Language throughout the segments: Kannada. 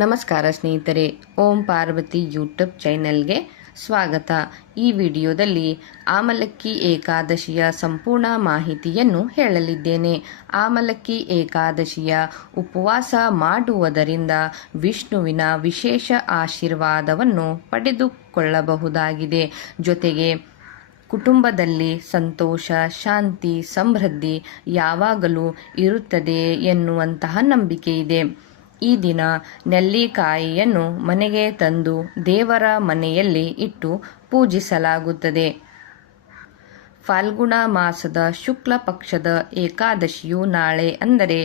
ನಮಸ್ಕಾರ ಸ್ನೇಹಿತರೆ, ಓಂ ಪಾರ್ವತಿ ಯೂಟ್ಯೂಬ್ ಚಾನೆಲ್ಗೆ ಸ್ವಾಗತ. ಈ ವಿಡಿಯೋದಲ್ಲಿ ಆಮಲಕ್ಕಿ ಏಕಾದಶಿಯ ಸಂಪೂರ್ಣ ಮಾಹಿತಿಯನ್ನು ಹೇಳಲಿದ್ದೇನೆ. ಆಮಲಕ್ಕಿ ಏಕಾದಶಿಯ ಉಪವಾಸ ಮಾಡುವುದರಿಂದ ವಿಷ್ಣುವಿನ ವಿಶೇಷ ಆಶೀರ್ವಾದವನ್ನು ಪಡೆದುಕೊಳ್ಳಬಹುದಾಗಿದೆ. ಜೊತೆಗೆ ಕುಟುಂಬದಲ್ಲಿ ಸಂತೋಷ, ಶಾಂತಿ, ಸಮೃದ್ಧಿ ಯಾವಾಗಲೂ ಇರುತ್ತದೆ ಎನ್ನುವಂತಹ ನಂಬಿಕೆ ಇದೆ. ಈ ದಿನ ನೆಲ್ಲಿಕಾಯಿಯನ್ನು ಮನೆಗೆ ತಂದು ದೇವರ ಮನೆಯಲ್ಲಿ ಇಟ್ಟು ಪೂಜಿಸಲಾಗುತ್ತದೆ. ಫಾಲ್ಗುಣ ಮಾಸದ ಶುಕ್ಲ ಪಕ್ಷದ ಏಕಾದಶಿಯು ನಾಳೆ ಅಂದರೆ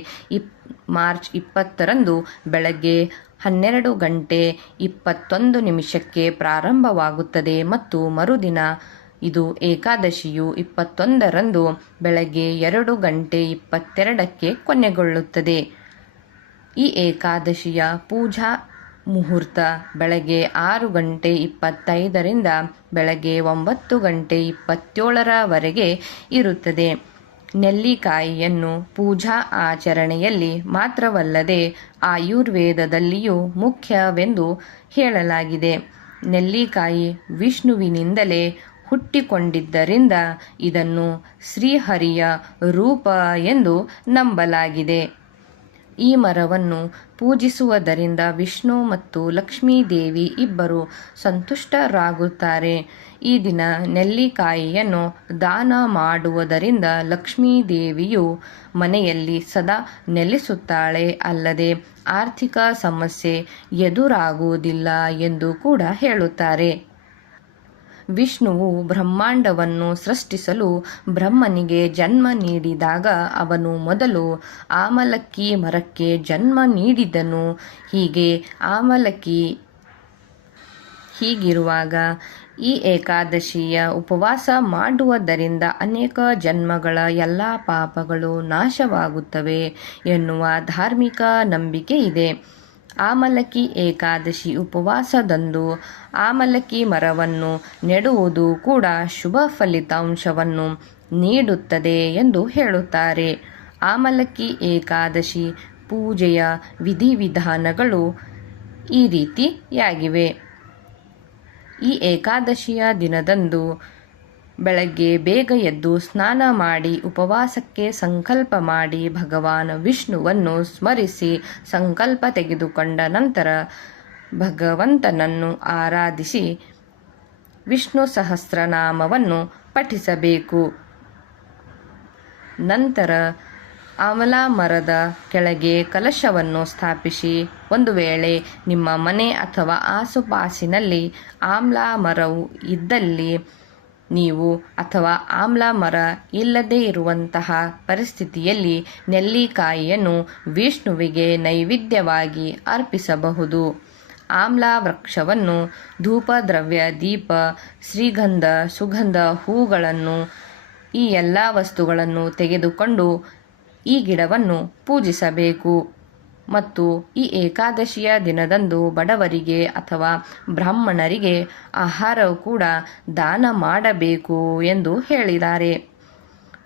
ಮಾರ್ಚ್ 20ರಂದು ಬೆಳಗ್ಗೆ 12:21 ಪ್ರಾರಂಭವಾಗುತ್ತದೆ ಮತ್ತು ಮರುದಿನ ಇದು ಏಕಾದಶಿಯು 21ರಂದು ಬೆಳಗ್ಗೆ 2:22 ಕೊನೆಗೊಳ್ಳುತ್ತದೆ. ಈ ಏಕಾದಶಿಯ ಪೂಜಾ ಮುಹೂರ್ತ ಬೆಳಗ್ಗೆ 6:25ರಿಂದ ಬೆಳಗ್ಗೆ 9:27 ಇರುತ್ತದೆ. ನೆಲ್ಲಿಕಾಯಿಯನ್ನು ಪೂಜಾ ಆಚರಣೆಯಲ್ಲಿ ಮಾತ್ರವಲ್ಲದೆ ಆಯುರ್ವೇದದಲ್ಲಿಯೂ ಮುಖ್ಯವೆಂದು ಹೇಳಲಾಗಿದೆ. ನೆಲ್ಲಿಕಾಯಿ ವಿಷ್ಣುವಿನಿಂದಲೇ ಹುಟ್ಟಿಕೊಂಡಿದ್ದರಿಂದ ಇದನ್ನು ಶ್ರೀಹರಿಯ ರೂಪ ಎಂದು ನಂಬಲಾಗಿದೆ. ಈ ಮರವನ್ನು ಪೂಜಿಸುವುದರಿಂದ ವಿಷ್ಣು ಮತ್ತು ಲಕ್ಷ್ಮೀದೇವಿ ಇಬ್ಬರು ಸಂತುಷ್ಟರಾಗುತ್ತಾರೆ. ಈ ದಿನ ನೆಲ್ಲಿಕಾಯಿಯನ್ನು ದಾನ ಮಾಡುವುದರಿಂದ ಲಕ್ಷ್ಮೀದೇವಿಯು ಮನೆಯಲ್ಲಿ ಸದಾ ನೆಲೆಸುತ್ತಾಳೆ, ಅಲ್ಲದೆ ಆರ್ಥಿಕ ಸಮಸ್ಯೆ ಎದುರಾಗುವುದಿಲ್ಲ ಎಂದು ಕೂಡ ಹೇಳುತ್ತಾರೆ. ವಿಷ್ಣುವು ಬ್ರಹ್ಮಾಂಡವನ್ನು ಸೃಷ್ಟಿಸಲು ಬ್ರಹ್ಮನಿಗೆ ಜನ್ಮ ನೀಡಿದಾಗ ಅವನು ಮೊದಲು ಆಮಲಕ್ಕಿ ಮರಕ್ಕೆ ಜನ್ಮ ನೀಡಿದನು. ಹೀಗಿರುವಾಗ ಈ ಏಕಾದಶಿಯ ಉಪವಾಸ ಮಾಡುವುದರಿಂದ ಅನೇಕ ಜನ್ಮಗಳ ಎಲ್ಲ ಪಾಪಗಳು ನಾಶವಾಗುತ್ತವೆ ಎನ್ನುವ ಧಾರ್ಮಿಕ ನಂಬಿಕೆ ಇದೆ. ಆಮಲಕ್ಕಿ ಏಕಾದಶಿ ಉಪವಾಸದಂದು ಆಮಲಕ್ಕಿ ಮರವನ್ನು ನೆಡುವುದು ಕೂಡ ಶುಭ ಫಲಿತಾಂಶವನ್ನು ನೀಡುತ್ತದೆ ಎಂದು ಹೇಳುತ್ತಾರೆ. ಆಮಲಕ್ಕಿ ಏಕಾದಶಿ ಪೂಜೆಯ ವಿಧಿವಿಧಾನಗಳು ಈ ರೀತಿಯಾಗಿವೆ. ಈ ಏಕಾದಶಿಯ ದಿನದಂದು ಬೆಳಗ್ಗೆ ಬೇಗ ಎದ್ದು ಸ್ನಾನ ಮಾಡಿ ಉಪವಾಸಕ್ಕೆ ಸಂಕಲ್ಪ ಮಾಡಿ ಭಗವಾನ್ ವಿಷ್ಣುವನ್ನು ಸ್ಮರಿಸಿ ಸಂಕಲ್ಪ ತೆಗೆದುಕೊಂಡ ನಂತರ ಭಗವಂತನನ್ನು ಆರಾಧಿಸಿ ವಿಷ್ಣು ಸಹಸ್ರನಾಮವನ್ನು ಪಠಿಸಬೇಕು. ನಂತರ ಆಮಲಾ ಮರದ ಕೆಳಗೆ ಕಲಶವನ್ನು ಸ್ಥಾಪಿಸಿ, ಒಂದು ವೇಳೆ ನಿಮ್ಮ ಮನೆ ಅಥವಾ ಆಸುಪಾಸಿನಲ್ಲಿ ಆಮ್ಲಾ ಮರವು ಇದ್ದಲ್ಲಿ ನೀವು ಅಥವಾ ಆಮ್ಲಾ ಮರ ಇಲ್ಲದೇ ಇರುವಂತಹ ಪರಿಸ್ಥಿತಿಯಲ್ಲಿ ನೆಲ್ಲಿಕಾಯಿಯನ್ನು ವಿಷ್ಣುವಿಗೆ ನೈವೇದ್ಯವಾಗಿ ಅರ್ಪಿಸಬಹುದು. ಆಮ್ಲಾ ವೃಕ್ಷವನ್ನು ಧೂಪ ದ್ರವ್ಯ, ದೀಪ, ಶ್ರೀಗಂಧ, ಸುಗಂಧ ಹೂಗಳನ್ನು ಈ ಎಲ್ಲ ವಸ್ತುಗಳನ್ನು ತೆಗೆದುಕೊಂಡು ಈ ಗಿಡವನ್ನು ಪೂಜಿಸಬೇಕು ಮತ್ತು ಈ ಏಕಾದಶಿಯ ದಿನದಂದು ಬಡವರಿಗೆ ಅಥವಾ ಬ್ರಾಹ್ಮಣರಿಗೆ ಆಹಾರ ಕೂಡ ದಾನ ಮಾಡಬೇಕು ಎಂದು ಹೇಳಿದ್ದಾರೆ.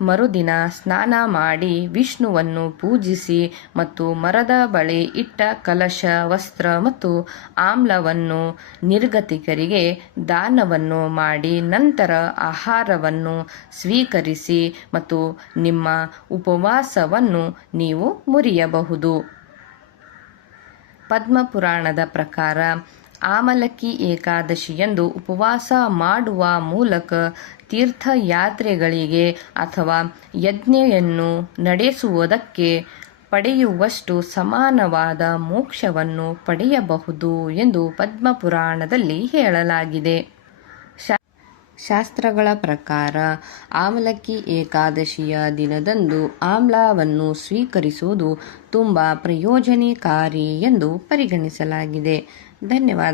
ಮರುದಿನ ಸ್ನಾನ ಮಾಡಿ ವಿಷ್ಣುವನ್ನು ಪೂಜಿಸಿ ಮತ್ತು ಮರದ ಬಳಿ ಇಟ್ಟ ಕಲಶ, ವಸ್ತ್ರ ಮತ್ತು ಆಮ್ಲವನ್ನು ನಿರ್ಗತಿಕರಿಗೆ ದಾನವನ್ನು ಮಾಡಿ ನಂತರ ಆಹಾರವನ್ನು ಸ್ವೀಕರಿಸಿ ಮತ್ತು ನಿಮ್ಮ ಉಪವಾಸವನ್ನು ನೀವು ಮುರಿಯಬಹುದು. ಪದ್ಮಪುರಾಣದ ಪ್ರಕಾರ ಆಮಲಕ್ಕಿ ಏಕಾದಶಿಯಂದು ಉಪವಾಸ ಮಾಡುವ ಮೂಲಕ ತೀರ್ಥಯಾತ್ರೆಗಳಿಗೆ ಅಥವಾ ಯಜ್ಞೆಯನ್ನು ನಡೆಸುವುದಕ್ಕೆ ಪಡೆಯುವಷ್ಟು ಸಮಾನವಾದ ಮೋಕ್ಷವನ್ನು ಪಡೆಯಬಹುದು ಎಂದು ಪದ್ಮಪುರಾಣದಲ್ಲಿ ಹೇಳಲಾಗಿದೆ. ಶಾಸ್ತ್ರಗಳ ಪ್ರಕಾರ ಆಮಲಕ್ಕಿ ಏಕಾದಶಿಯ ದಿನದಂದು ಆಮ್ಲವನ್ನು ಸ್ವೀಕರಿಸುವುದು ತುಂಬ ಪ್ರಯೋಜನಕಾರಿ ಎಂದು ಪರಿಗಣಿಸಲಾಗಿದೆ. ಧನ್ಯವಾದ.